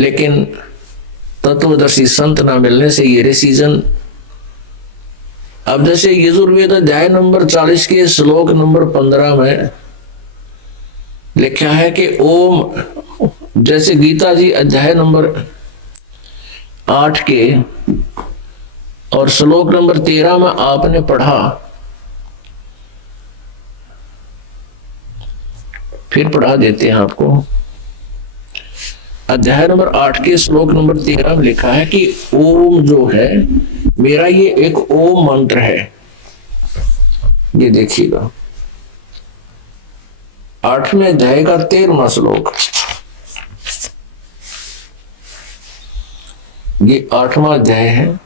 लेकिन तत्वदर्शी संत ना मिलने से ये डिसीजन। अब जैसे यजुर्वेद अध्याय नंबर 40 के श्लोक नंबर 15 में लिखा है कि ओम, जैसे गीता जी अध्याय नंबर 8 के और श्लोक नंबर 13 में आपने पढ़ा, फिर पढ़ा देते हैं आपको। अध्याय नंबर 8 के श्लोक नंबर 13 में लिखा है कि ओम जो है मेरा, ये एक ओम मंत्र है। ये देखिएगा 8वें अध्याय का 13वां श्लोक, ये 8वां अध्याय है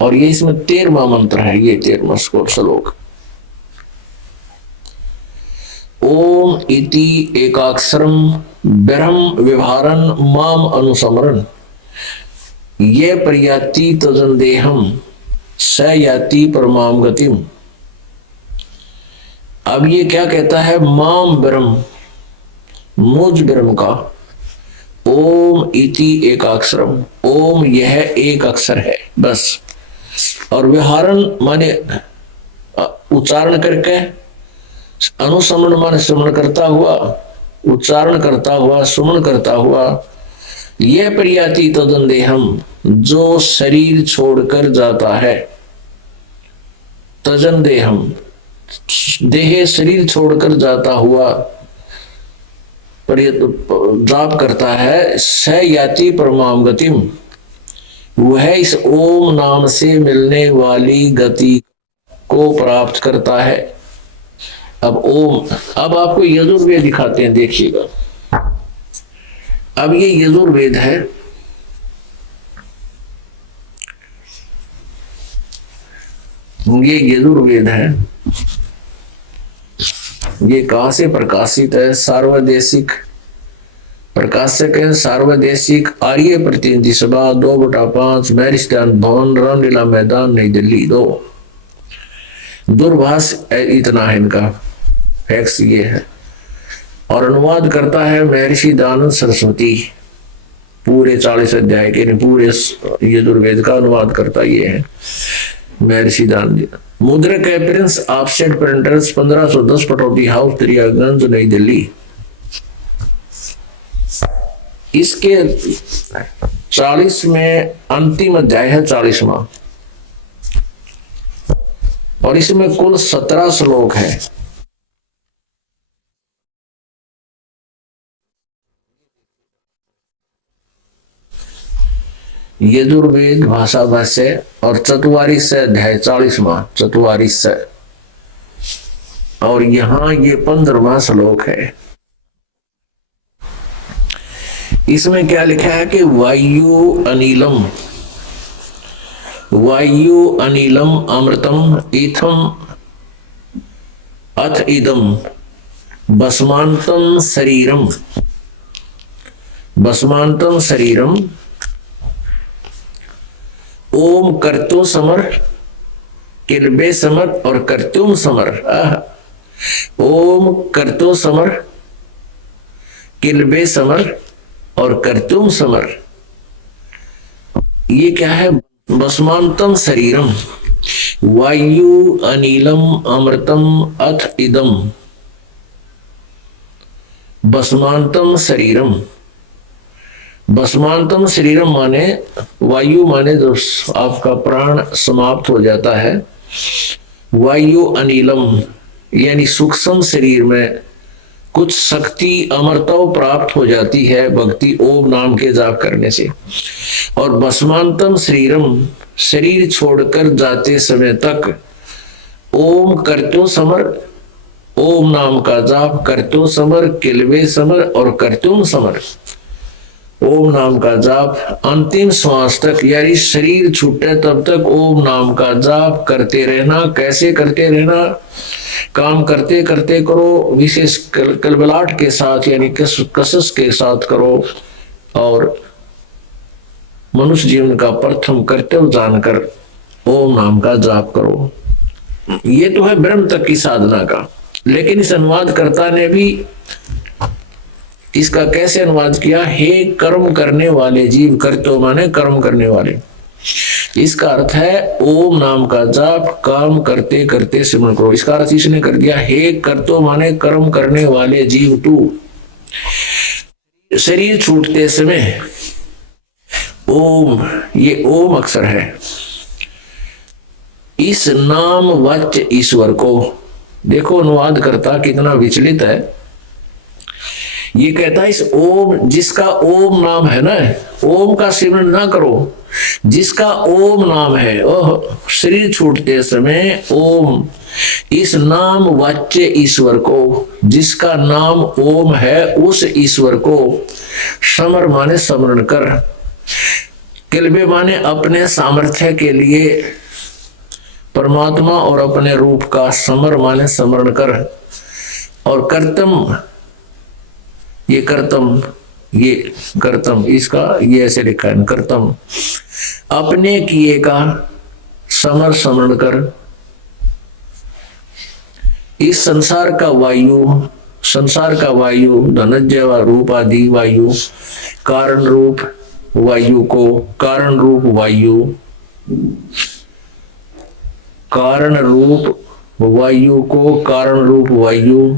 और ये इसमें 13वां मंत्र है। ये 13वां श्लोक, ओम इति एकाक्षरम ब्रह्म विभारन माम अनुसमरन ये प्रयाति तजंदेहम स याति परमाम गतिम। अब ये क्या कहता है, माम ब्रह्म, मुझ ब्रह्म का, ओम इति एकाक्षरम, ओम यह एक अक्षर है बस, और विहारन माने उच्चारण करके, अनुसमरण माने सुमन करता हुआ, उच्चारण करता हुआ, सुमन करता हुआ, यह प्रयाति तदंदेहम जो शरीर छोड़कर जाता है, तजंदेहम देह शरीर छोड़कर जाता हुआ जाप करता है, स याति परमाम गतिम वह इस ओम नाम से मिलने वाली गति को प्राप्त करता है। अब ओम, अब आपको यजुर्वेद दिखाते हैं, देखिएगा। अब ये यजुर्वेद है, ये यजुर्वेद है, ये कहां से प्रकाशित है? सार्वदेशिक प्रकाशक है, सार्वदेशिक आर्य प्रतिनिधि सभा 2/5 बैरिस्टर भवन, रामलीला मैदान, नई दिल्ली 2। दूरभाष इतना है इनका, फैक्स ये है। और अनुवाद करता है महर्षि दयानंद सरस्वती, पूरे 40 अध्याय के, पूरे यजुर्वेद का अनुवाद करता ये है महर्षि दयानंद। मुद्रक है Prince offset printers 1510 Pataudi house, Daryaganj, नई दिल्ली। इसके 40 में अंतिम अध्याय है, 40वां, और इसमें कुल 17 श्लोक है। यजुर्वेद भाषा भाष्य और चतुवारिश से अध्याय 40वां, चतुवारिश से, और यहां ये 15वां श्लोक है। इसमें क्या लिखा है कि वायु अनिलम, वायु अनिलम अमृतम इथम अथ इदम भस्मांतम शरीरम, भस्मांतम शरीरम ओम कर्तु समर किलबे समर और कर्तुम समर, ओम कर्तु समर किलबे समर और कर्तुम समर। ये क्या है? भस्मांतम शरीरम वायु अनिलम अमृतम अथ इदम भस्मांतम शरीरम। भस्मांतम शरीरम माने वायु, माने जब आपका प्राण समाप्त हो जाता है। वायु अनिलम यानी सूक्ष्म शरीर में कुछ शक्ति अमरता प्राप्त हो जाती है भक्ति ओम नाम के जाप करने से। और भस्मांतम शरीरम शरीर छोड़कर जाते समय तक ओम करतो समर, ओम नाम का जाप, करतो समर, किलवे समर और करतुम समर, ओम नाम का जाप अंतिम श्वास तक, यानी शरीर छूटे तब तक ओम नाम का जाप करते रहना। कैसे करते रहना? काम करते करते करो, विशेष कलबलाट के साथ यानी कसस के साथ करो, और मनुष्य जीवन का प्रथम कर्तव्य जानकर ओम नाम का जाप करो। ये तो है ब्रह्म तक की साधना का। लेकिन इस अनुवादकर्ता ने भी इसका कैसे अनुवाद किया? हे कर्म करने वाले जीव, कर्तो माने कर्म करने वाले। इसका अर्थ है ओम नाम का जाप काम करते करते सिमरण करो। इसका अर्थ इसने कर दिया, हे कर्तो माने कर्म करने वाले जीव तू शरीर छूटते समय ओम, ये ओम अक्षर है, इस नाम वाच्य ईश्वर को, देखो अनुवाद करता कितना विचलित है। ये कहता है इस ओम, जिसका ओम नाम है ना, ओम का सिमरण ना करो, जिसका ओम नाम है, ओह शरीर छूटते समय ओम, इस नाम वाच्य ईश्वर को, जिसका नाम ओम है, उस ईश्वर को समर माने स्मरण कर, किल्बे माने अपने सामर्थ्य के लिए परमात्मा और अपने रूप का समर माने स्मरण कर, और कर्तम, ये कर्तम, ये कर्तम, इसका ये ऐसे लिखा है कर्तम, अपने किए का समर स्मरण कर। इस संसार का वायु, संसार का वायु धनंजय व रूप आदि वायु, कारण रूप वायु को, कारण रूप वायु, कारण रूप वायु को, कारण रूप वायु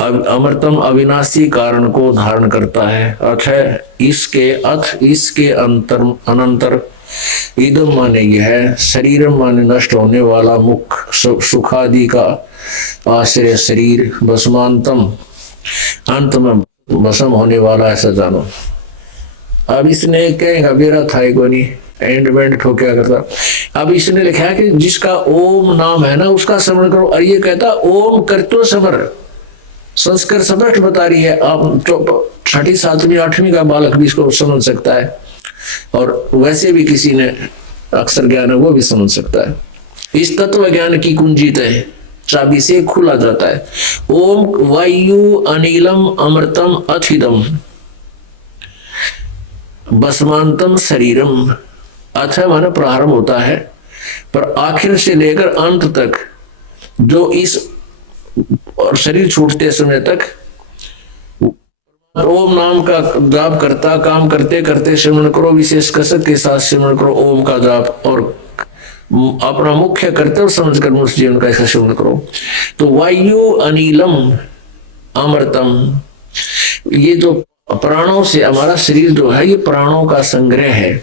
अमृतम अविनाशी कारण को धारण करता है। इसके अंतर अनंतर इदम माने यह, शरीरम माने नष्ट होने वाला मुख, सुखादि का आश्रय शरीर, भस्मांतम अंत में भस्म होने वाला, ऐसा जानो। अब इसने कहेगा मेरा था एक बनी एंड वेंड ठोक्या करता। अब इसने लिखा है कि जिसका ओम नाम है ना उसका स्मरण करो, और ये कहता ओम करतो समर, संस्कृत समृष्ट बता रही है। आप 6ठी 7वीं 8वीं का बालक भी इसको समझ सकता है, और वैसे भी किसी ने अक्षर ज्ञान है वो भी समझ सकता है। इस तत्व ज्ञान की कुंजी है, चाबी से खुला जाता है। ओम वायु अनिलम अमृतम अथिदम भस्मांतम शरीरम, अथ माना प्रारंभ होता है, पर आखिर से लेकर अंत तक जो इस और शरीर छूटते समय तक ओम नाम का जाप करता, काम करते करते सिमरण करो, विशेष कसरत के साथ सिमरण करो ओम का जाप, और अपना मुख्य कर्तव्य समझकर मनुष्य जीवन का ऐसा सिमरण करो। तो वायु अनिलम अमृतम, ये जो प्राणों से हमारा शरीर जो है, ये प्राणों का संग्रह है,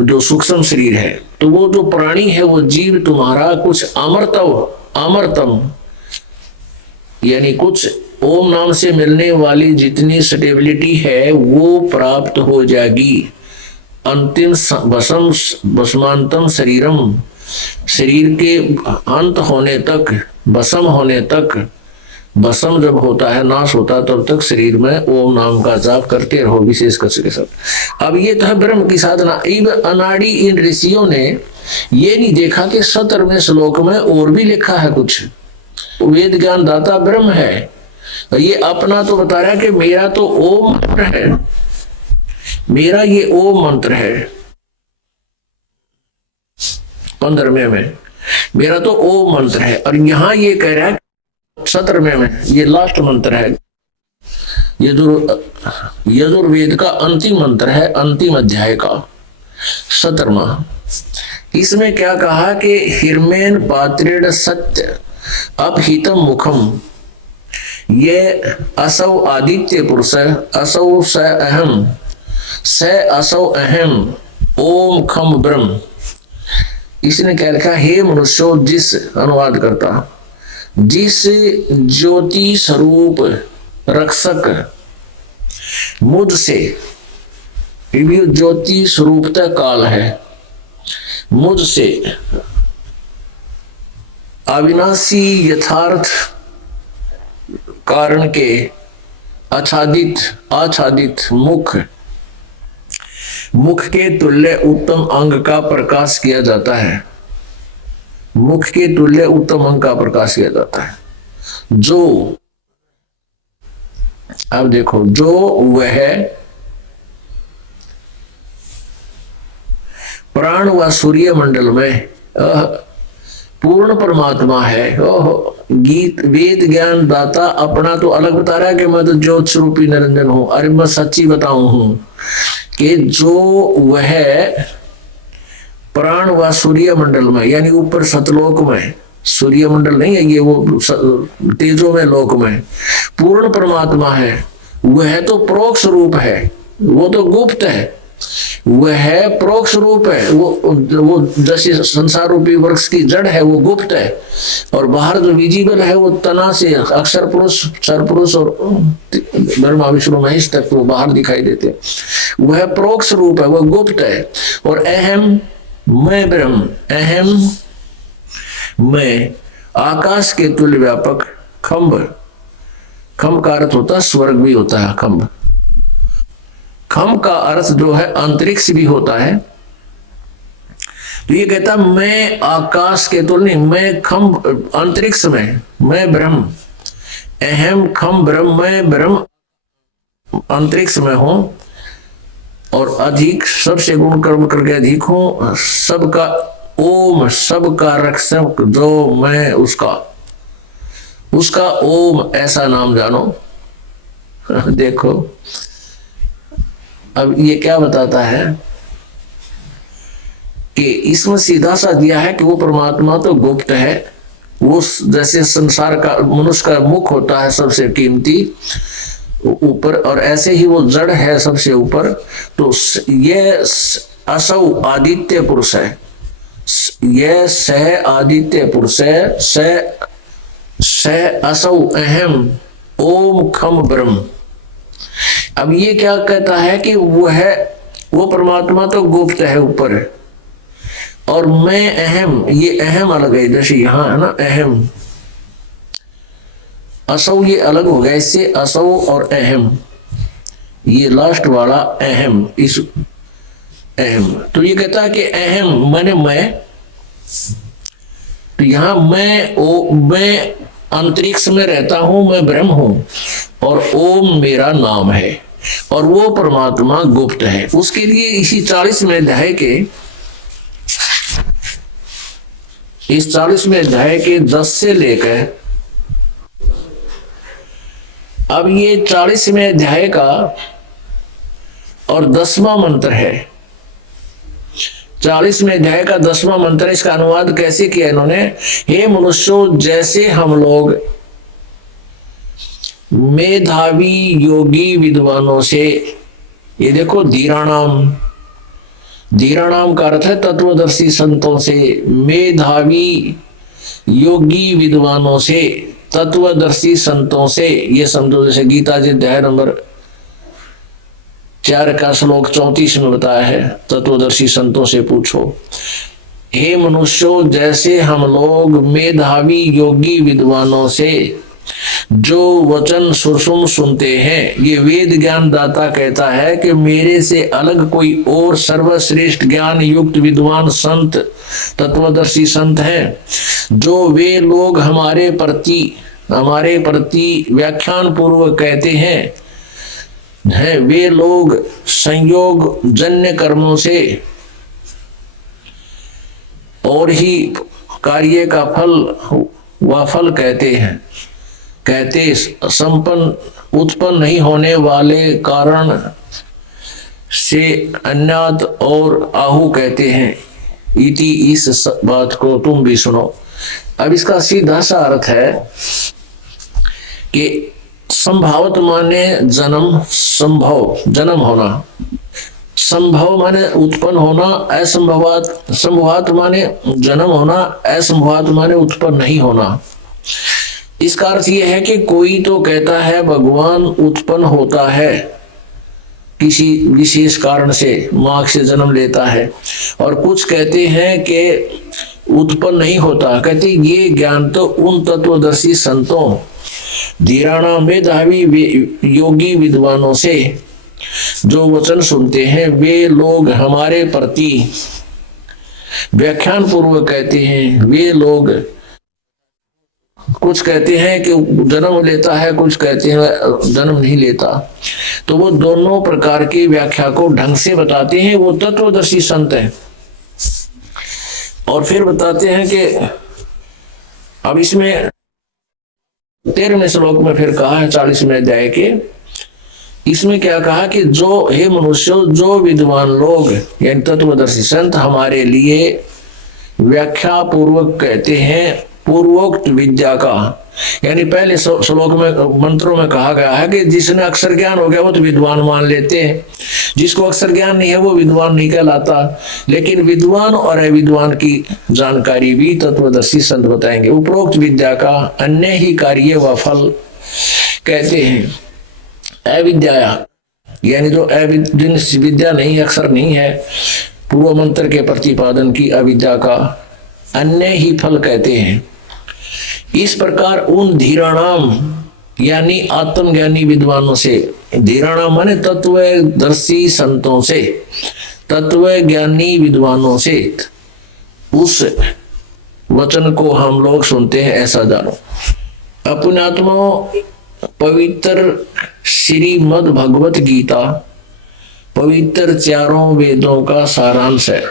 जो सूक्ष्म शरीर है। तो वो जो प्राणी है, वो जीव तुम्हारा कुछ अमृतम यानी कुछ ओम नाम से मिलने वाली जितनी स्टेबिलिटी है वो प्राप्त हो जाएगी। अंतिम भस्मांतम शरीरम, शरीर के अंत होने तक, भस्म होने तक, भस्म जब होता है, नाश होता है, तब तक शरीर में ओम नाम का जाप करते रहो विशेष कसरत के साथ। अब ये तो है ब्रह्म की साधना। अनाड़ी इन ऋषियों ने ये नहीं देखा कि 17वें श्लोक में और भी लिखा है कुछ। वेद ज्ञान दाता ब्रह्म है, ये अपना तो बता रहा है कि मेरा तो ओम मंत्र है, मेरा ये ओम मंत्र है। 15वें में मेरा तो ओम मंत्र है, और यहां ये कह रहा है 17वें में ये लास्ट मंत्र है, यजुर्वेद का अंतिम मंत्र है, अंतिम अध्याय का 17वां। इसमें क्या कहा कि हिरमेन पात्रेण सत्य अपहितम मुखम, ये असौ आदित्य पुरुष, असौ स अहम, स असौ अहम ओम खम ब्रह्म। इसने क्या लिखा, हे मनुष्यो, जिस अनुवाद करता, जिस ज्योति स्वरूप रक्षक मुझसे, ज्योति स्वरूपता काल है, मुझसे अविनाशी यथार्थ कारण के आच्छादित मुख के तुल्य उत्तम अंग का प्रकाश किया जाता है, मुख के तुल्य उत्तम अंग का प्रकाश किया जाता है। जो अब देखो, जो वह प्राण व सूर्य मंडल में पूर्ण परमात्मा है। ओहो, गीत वेद ज्ञान दाता अपना तो अलग बता रहा है कि मैं तो ज्योत स्वरूपी निरंजन हूं। अरे मैं सच्ची बताऊं हूं कि जो वह प्राण व सूर्य मंडल में, यानी ऊपर सतलोक में, सूर्य मंडल नहीं है ये, वो तेजो में लोक में पूर्ण परमात्मा है, वह तो प्रोक्ष रूप है, वो तो गुप्त है, वह प्रोक्ष रूप है। वो जैसे संसार रूपी वृक्ष की जड़ है वो गुप्त है, और बाहर जो विजिबल है वो तना से अक्षर पुरुष, क्षर पुरुष और ब्रह्मा विष्णु महेश तक वो बाहर दिखाई देते। वह प्रोक्ष रूप है, वह गुप्त है। और अहम मैं ब्रह्म, अहम मैं आकाश के तुल्य व्यापक खम्भ, खम्भ का अर्थ होता है स्वर्ग भी होता है खम्भ, खम्भ का अर्थ जो है अंतरिक्ष भी होता है। तो ये कहता मैं आकाश के तुल्य, मैं खम्भ अंतरिक्ष में, मैं ब्रह्म, अहम खम्भ ब्रह्म, मैं ब्रह्म अंतरिक्ष में हूं और अधिक सबसे गुण कर्म करके अधिक हूं, सबका ओम, सबका रक्षक जो मैं उसका ओम ऐसा नाम जानो। देखो अब ये क्या बताता है कि इसमें सीधा सा दिया है कि वो परमात्मा तो गुप्त है, वो जैसे संसार का मनुष्य का मुख होता है सबसे कीमती ऊपर, और ऐसे ही वो जड़ है सबसे ऊपर। तो ये असौ आदित्य पुरुष है, यह सह आदित्य पुरुष है, सह असौ अहम ओम खम ब्रह्म। अब ये क्या कहता है कि वो परमात्मा तो गुप्त है ऊपर, और मैं अहम, ये अहम अलग है, जैसे यहां है ना अहम, असौ ये अलग हो गया, इससे असौ और अहम, ये लास्ट वाला अहम, इस अहम। तो ये कहता है कि अहम माने मैं, तो यहां मैं अंतरिक्ष में रहता हूं, मैं ब्रह्म हूं, और ओम मेरा नाम है, और वो परमात्मा गुप्त है। उसके लिए इसी 40वें अध्याय के, इस 40वें अध्याय के 10 से लेकर अब ये 40वें अध्याय का और 10वां मंत्र है। 40वें अध्याय का 10वां मंत्र, इसका अनुवाद कैसे किया इन्होंने, हे मनुष्यों जैसे हम लोग मेधावी योगी विद्वानों से, ये देखो धीराणाम, धीराणाम का अर्थ है तत्वदर्शी संतों से, मेधावी योगी विद्वानों से, तत्वदर्शी संतों से, ये समझो जैसे गीता जी अध्याय नंबर 4 का श्लोक 34 में बताया है, तत्वदर्शी संतों से पूछो। हे मनुष्यों जैसे हम लोग मेधावी योगी विद्वानों से जो वचन सुषुम सुनते हैं, ये वेद ज्ञान दाता कहता है कि मेरे से अलग कोई और सर्वश्रेष्ठ ज्ञान युक्त विद्वान संत, तत्वदर्शी संत हैं, जो वे लोग हमारे प्रति व्याख्यान पूर्वक कहते हैं, वे लोग संयोग जन्य कर्मों से और ही कार्य का फल व फल कहते संपन्न उत्पन्न नहीं होने वाले कारण से अन्यत और आहु कहते हैं। इति, इस बात को तुम भी सुनो। अब इसका सीधा सा अर्थ है कि संभावत माने जन्म, संभव जन्म होना, संभव माने उत्पन्न होना, असंभवात, संभवात माने जन्म होना, असंभवात माने उत्पन्न नहीं होना। इसका अर्थ यह है कि कोई तो कहता है भगवान उत्पन्न होता है किसी विशेष कारण से, मां से जन्म लेता है, और कुछ कहते हैं कि उत्पन्न नहीं होता। कहते ये ज्ञान तो उन तत्वदर्शी संतों, धीराणा मेधावी योगी विद्वानों से जो वचन सुनते हैं, वे लोग हमारे प्रति व्याख्यान पूर्वक कहते हैं। वे लोग कुछ कहते हैं कि जन्म लेता है, कुछ कहते हैं जन्म नहीं लेता। तो वो दोनों प्रकार की व्याख्या को ढंग से बताते हैं, वो तत्वदर्शी संत हैं। और फिर बताते हैं कि अब इसमें 13वें श्लोक में फिर कहा है 40वें अध्याय के, इसमें क्या कहा कि जो हे मनुष्य, जो विद्वान लोग यानी तत्वदर्शी संत हमारे लिए व्याख्या पूर्वक कहते हैं पूर्वोक्त विद्या का, यानी पहले श्लोक में मंत्रों में कहा गया है कि जिसने अक्षर ज्ञान हो गया वो तो विद्वान मान लेते हैं, जिसको अक्षर ज्ञान नहीं है वो विद्वान नहीं कहलाता। लेकिन विद्वान और अविद्वान की जानकारी भी तत्वदर्शी संत बताएंगे। उपरोक्त विद्या का अन्य ही कार्य व फल कहते हैं। अविद्या यानी जो जिन विद्या नहीं, अक्षर नहीं है, पूर्व मंत्र के प्रतिपादन की अविद्या का अन्य ही फल कहते हैं। इस प्रकार उन धीराणाम यानी आत्मज्ञानी विद्वानों से, धीराणाम माने तत्वदर्शी संतों से, तत्व ज्ञानी विद्वानों से उस वचन को हम लोग सुनते हैं, ऐसा जानो। अपने आत्मा पवित्र श्रीमद् भगवत गीता पवित्र चारों वेदों का सारांश है।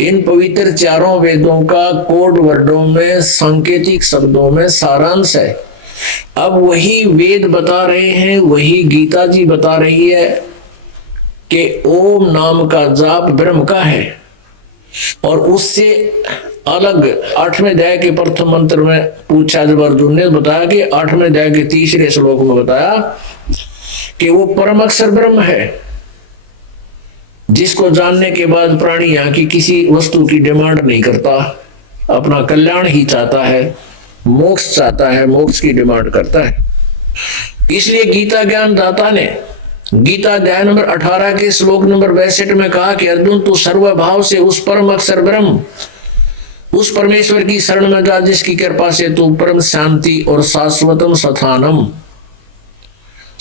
इन पवित्र चारों वेदों का कोड वर्डों में, सांकेतिक शब्दों में सारांश है। अब वही वेद बता रहे हैं, वही गीता जी बता रही है कि ओम नाम का जाप ब्रह्म का है, और उससे अलग 8वें अध्याय के प्रथम मंत्र में पूछा जब अर्जुन ने बताया कि 8वें अध्याय के 3रे श्लोक में बताया कि वो परम अक्षर ब्रह्म है, जिसको जानने के बाद प्राणी यहाँ की किसी वस्तु की डिमांड नहीं करता, अपना कल्याण ही चाहता है, मोक्ष चाहता है, मोक्ष की डिमांड करता है। इसलिए गीता ज्ञान दाता ने गीता अध्याय नंबर 18 के श्लोक नंबर 62 में कहा कि अर्जुन तू सर्वभाव से उस परम अक्षर ब्रह्म, उस परमेश्वर की शरण में जा जिसकी कृपा से तू परम शांति और शाश्वतम स्थानम,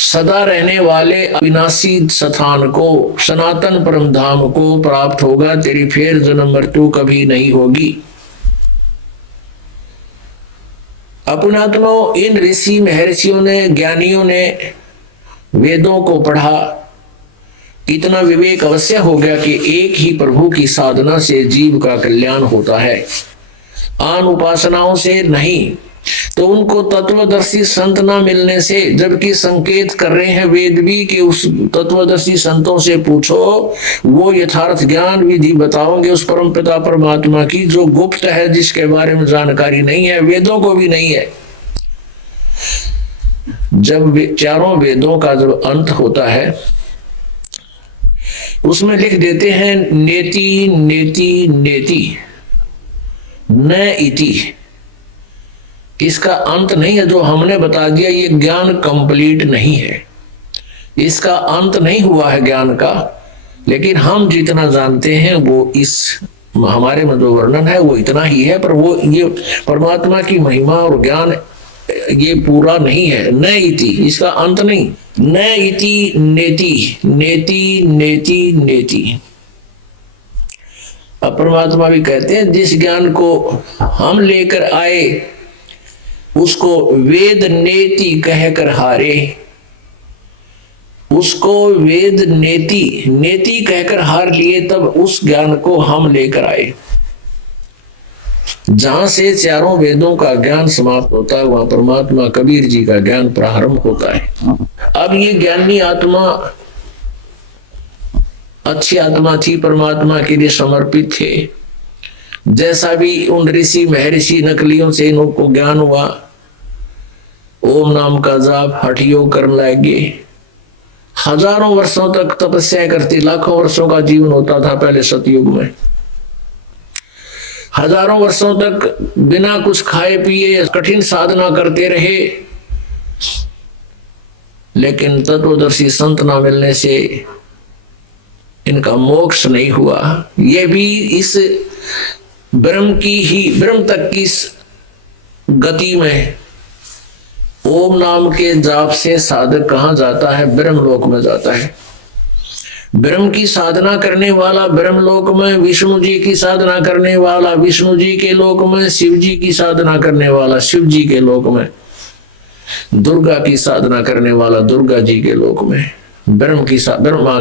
सदा रहने वाले अविनाशी स्थान को, सनातन परम धाम को प्राप्त होगा। तेरी फिर जन्म मृत्यु कभी नहीं होगी। अपनात्मा इन ऋषि महर्षियों ने, ज्ञानियों ने वेदों को पढ़ा, इतना विवेक अवश्य हो गया कि एक ही प्रभु की साधना से जीव का कल्याण होता है, आन उपासनाओं से नहीं। तो उनको तत्वदर्शी संत ना मिलने से, जबकि संकेत कर रहे हैं वेद भी कि उस तत्वदर्शी संतों से पूछो, वो यथार्थ ज्ञान विधि बताओगे उस परम पिता परमात्मा की जो गुप्त है, जिसके बारे में जानकारी नहीं है, वेदों को भी नहीं है। जब चारों वेदों का जब अंत होता है उसमें लिख देते हैं नेति नेति नेति न इति। इसका अंत नहीं है, जो हमने बता दिया ये ज्ञान कंप्लीट नहीं है, इसका अंत नहीं हुआ है ज्ञान का। लेकिन हम जितना जानते हैं वो इस हमारे में जो वर्णन है वो इतना ही है, पर वो ये परमात्मा की महिमा और ज्ञान ये पूरा नहीं है। न इति, इसका अंत नहीं। न इति नेति नेति नेति नेति। अब परमात्मा भी कहते हैं जिस ज्ञान को हम लेकर आए उसको वेद नेति कहकर हारे, उसको वेद नेति नेति कहकर हार लिए, तब उस ज्ञान को हम लेकर आए। जहां से चारों वेदों का ज्ञान समाप्त होता है वहां परमात्मा कबीर जी का ज्ञान प्रारंभ होता है। अब ये ज्ञानी आत्मा अच्छी आत्मा थी, परमात्मा के लिए समर्पित थे। जैसा भी उन ऋषि महर्षि नकलियों से इनको ज्ञान हुआ, ओम नाम का जाप हठ योग करने लगे, हजारों वर्षों तक तपस्या करती, लाखों वर्षों का जीवन होता था पहले सतयुग में। हजारों वर्षों तक बिना कुछ खाए पिए कठिन साधना करते रहे, लेकिन तत्वदर्शी संत ना मिलने से इनका मोक्ष नहीं हुआ। यह भी इस ब्रह्म की ही, ब्रह्म तक की गति में ओम नाम के जाप से साधक कहाँ जाता है? ब्रह्म लोक में जाता है। ब्रह्म की साधना करने वाला ब्रह्म लोक में, विष्णु जी की साधना करने वाला विष्णु जी के लोक में, शिव जी की साधना करने वाला शिव जी के लोक में, दुर्गा की साधना करने वाला दुर्गा जी के लोक में, ब्रह्मा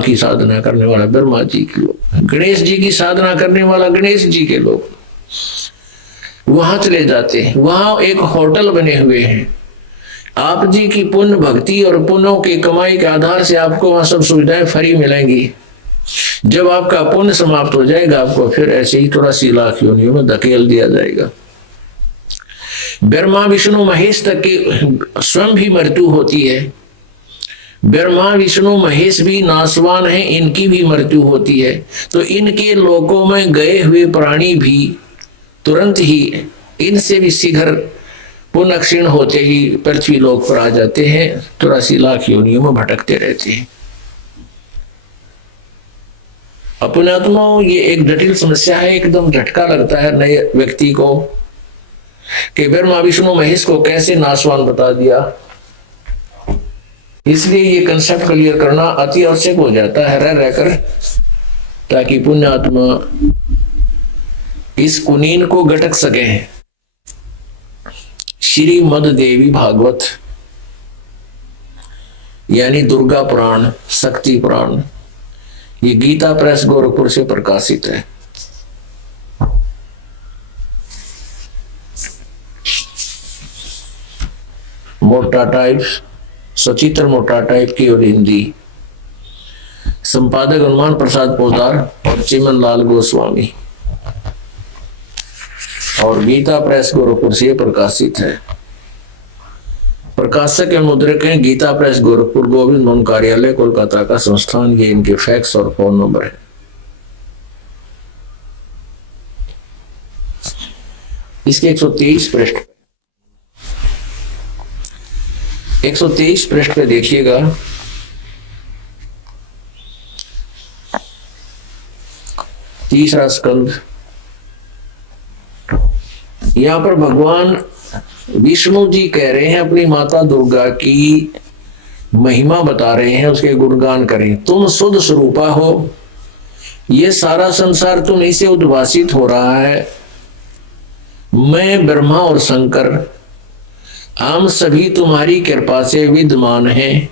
की साधना करने वाला ब्रह्मा जी के लोक, गणेश जी की साधना करने वाला गणेश जी के लोक। वहां चले जाते हैं। वहां एक होटल बने हुए हैं। आप जी की पुण्य भक्ति और पुण्यों की कमाई के आधार से आपको वहां सब सुविधाएं फ्री मिलेंगी। जब आपका पुण्य समाप्त हो जाएगा, आपको फिर ऐसे ही 83 लाख योनियों में धकेल दिया जाएगा। ब्रह्मा विष्णु महेश तक की स्वयं भी मृत्यु होती है। ब्रह्मा विष्णु महेश भी नाशवान है, इनकी भी मृत्यु होती है। तो इनके लोकों में गए हुए प्राणी भी तुरंत ही इनसे भी शीघ्र पुनः क्षीण होते ही पृथ्वी लोक पर आ जाते हैं। 83 लाख योनियों में भटकते रहते हैं। अपने आत्माओं, ये एक जटिल समस्या है। एकदम झटका लगता है नए व्यक्ति को कि ब्रह्मा विष्णु महेश को कैसे नाशवान बता दिया। इसलिए ये कंसेप्ट क्लियर करना अति आवश्यक हो जाता है रह रहकर, ताकि पुण्य आत्मा इस कुनीन को गटक सके। श्रीमद देवी भागवत यानी दुर्गा पुराण, शक्ति पुराण, ये गीता प्रेस गोरखपुर से प्रकाशित है। मोटा टाइप, सचित्र मोटा टाइप की और हिंदी। संपादक हनुमान प्रसाद पोदार और चिमन लाल गोस्वामी, और गीता प्रेस गोरखपुर से प्रकाशित है। प्रकाशक एवं मुद्रक हैं गीता प्रेस गोरखपुर, गोविंद मोहन कार्यालय, कोलकाता का संस्थान। ये इनके फैक्स और फोन नंबर है। इसके 123 पृष्ठ 123 पृष्ठ पे देखिएगा। तीसरा स्कंद, यहां पर भगवान विष्णु जी कह रहे हैं अपनी माता दुर्गा की महिमा बता रहे हैं, उसके गुणगान करें। तुम शुद्ध स्वरूपा हो, ये सारा संसार तुम्हीं से उद्भासित हो रहा है। मैं ब्रह्मा और शंकर हम सभी तुम्हारी कृपा से विद्यमान हैं।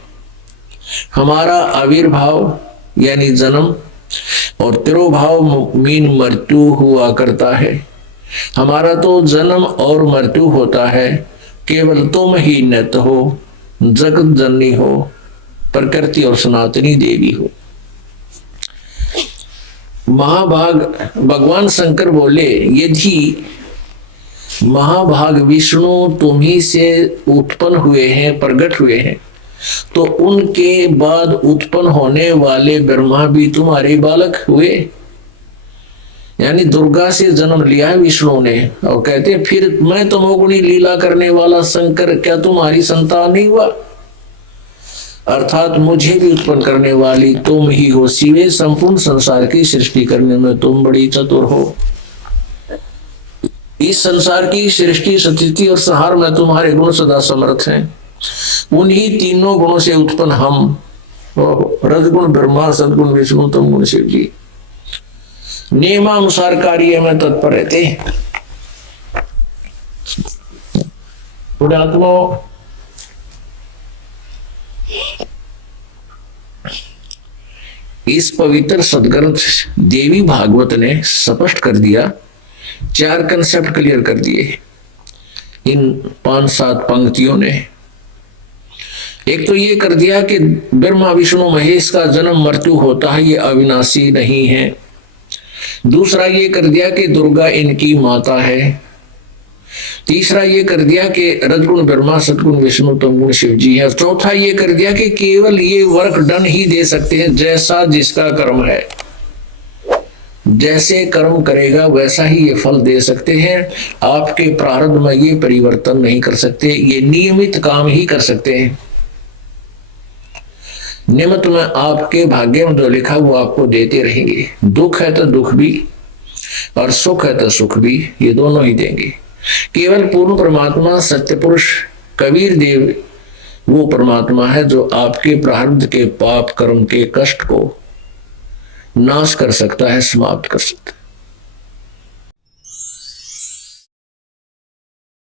हमारा आविर्भाव यानी जन्म और तिरोभाव मीन मृत्यु हुआ करता है। हमारा तो जन्म और मृत्यु होता है, केवल तुम ही नित हो, जगत जननी हो, प्रकृति और सनातनी देवी हो। महाभाग भगवान शंकर बोले, यदि महाभाग विष्णु तुम्ही से उत्पन्न हुए हैं, प्रकट हुए हैं, तो उनके बाद उत्पन्न होने वाले ब्रह्मा भी तुम्हारे बालक हुए। यानी दुर्गा से जन्म लिया है विष्णु ने, और कहते फिर मैं तमोगुणी लीला करने वाला शंकर क्या तुम्हारी संतान नहीं हुआ? अर्थात मुझे भी उत्पन्न करने वाली तुम ही हो। शिवे संपूर्ण संसार की सृष्टि करने में तुम बड़ी चतुर हो। इस संसार की सृष्टि, स्थिति और संहार में तुम्हारे गुण सदा समर्थ हैं। उन्हीं तीनों गुणों से उत्पन्न हम, रजगुण ब्रह्मा, सदगुण विष्णु, तम गुण शिव जी, नियमानुसार कार्य में तत्पर रहते। पुण्यात्माओं, इस पवित्र सदग्रंथ देवी भागवत ने स्पष्ट कर दिया, 4 कंसेप्ट क्लियर कर दिए इन 5-7 पंक्तियों ने। एक तो ये कर दिया कि ब्रह्मा विष्णु महेश का जन्म मृत्यु होता है, ये अविनाशी नहीं है। दूसरा ये कर दिया कि दुर्गा इनकी माता है। तीसरा ये कर दिया कि रजगुण ब्रह्मा, सदगुण विष्णु, तमगुण शिव जी है। चौथा ये कर दिया कि केवल ये वर्क डन ही दे सकते हैं, जैसा जिसका कर्म है, जैसे कर्म करेगा वैसा ही ये फल दे सकते हैं। आपके प्रारब्ध में ये परिवर्तन नहीं कर सकते, ये नियमित काम ही कर सकते हैं। नियमित में आपके भाग्य में जो लिखा वो आपको देते रहेंगे। दुख है तो दुख भी, और सुख है तो सुख भी, ये दोनों ही देंगे। केवल पूर्ण परमात्मा सत्य पुरुष कबीर देव वो परमात्मा है जो आपके प्रारब्ध के पाप कर्म के कष्ट को नाश कर सकता है, समाप्त कर सकता है।